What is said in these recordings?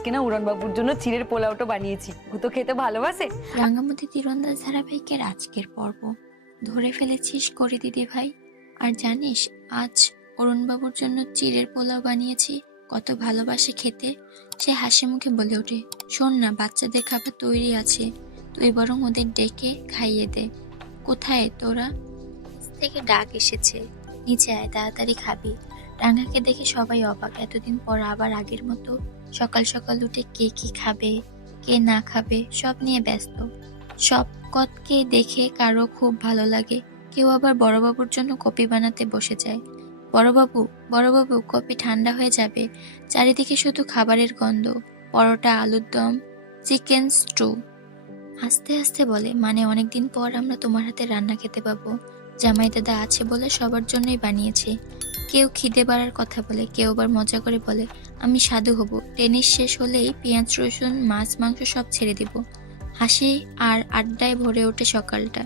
আজকে না উড়নবাবুর জন্য চিড়ের পোলাওটা বানিয়েছি। ও তো খেতে ভালোবাসে? রাঙ্গামতি তীরন্দাজ ধারাবাহিকের আজকের পর্ব। ধরে ফেলেছিস করে দিদি ভাই। আর জানিস আজ অরুণবাবুর জন্য চিড়ের পোলাও বানিয়েছি। কত ভালোবাসে খেতে। সে হাসি মুখে বলে ওঠে শোন না বাচ্চাদের খাবার তৈরি আছে। তুই বরং ওদের ডেকে খাইয়ে দে। কোথায় তোরা? থেকে ডাক এসেছে নিচে আয় তাড়াতাড়ি খাবি। রাঙ্গাকে দেখে সবাই অবাক। এতদিন পর আবার আগের মতো সকাল সকাল উঠে কে কি খাবে, কে না খাবে, সব নিয়ে ব্যস্ত। সব কতকে দেখে কারও খুব ভালো লাগে। কেউ আবার বড়বাবুর জন্য কপি বানাতে বসে যায়। বড়বাবু বড়বাবু, কপি ঠান্ডা হয়ে যাবে। চারিদিকে শুধু খাবারের গন্ধ, পরোটা, আলুর দম, চিকেন স্টু। আস্তে আস্তে বলে মানে অনেকদিন পর আমরা তোমার হাতে রান্না খেতে পাবো। জামাই দাদা আছে বলে সবার জন্যই বানিয়েছি। কেউ খিদে বাড়ার কথা বলে, কেউ আবার মজা করে বলে, আমি সাধু হব। টেনিস শেষ হলেই পেঁয়াজ, রসুন, মাছ, মাংস সব ছেড়ে দিব। হাসি আর আড্ডায় ভরে ওঠে সকালটা।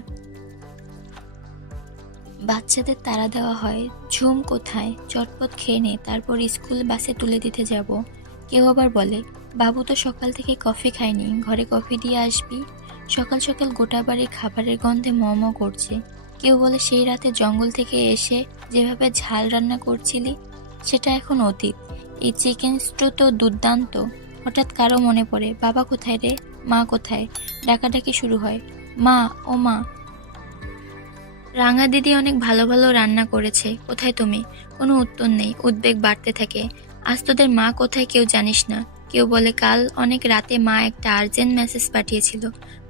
বাচ্চাদের তাড়া দেওয়া হয়, ঝুম কোথায়? চটপট খেয়ে নে, তারপর স্কুল বাসে তুলে দিতে যাব। কেউ আবার বলে, বাবু তো সকাল থেকে কফি খায়নি, ঘরে কফি দিয়ে আসবি? সকাল সকাল গোটা বাড়ির খাবারের গন্ধে মম করছে। কেউ বলে, সেই রাতে জঙ্গল থেকে এসে যেভাবে ঝাল রান্না করছিলি, সেটা এখন অতীত। এই চিকেন স্টু তো দুর্দান্ত। হঠাৎ কারও মনে পড়ে, বাবা কোথায় রে? মা কোথায়? ডাকাডাকি শুরু হয়, মা, ও মা। রাঙা দিদি অনেক ভালো ভালো রান্না করেছে, কোথায় তুমি? কোনো উত্তর নেই, উদ্বেগ বাড়তে থাকে। আজ তোদের মা কোথায় কেউ জানিস না। কেউ বলে কাল অনেক রাতে মা একটা আর্জেন্ট মেসেজ পাঠিয়েছিল।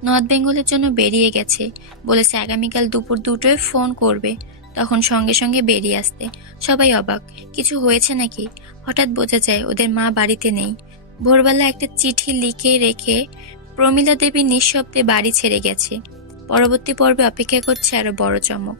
নর্থ বেঙ্গলের জন্য বেরিয়ে গেছে। বলেছে আগামীকাল দুপুর দুটোয় ফোন করবে। তখন সঙ্গে সঙ্গে বেরিয়ে আসতে। সবাই অবাক, কিছু হয়েছে নাকি? হঠাৎ বোঝা যায় ওদের মা বাড়িতে নেই। ভোরবেলা একটা চিঠি লিখে রেখে প্রমীলা দেবী নিঃশব্দে বাড়ি ছেড়ে গেছে। পরবর্তী পর্বে অপেক্ষা করছে আরও বড় চমক।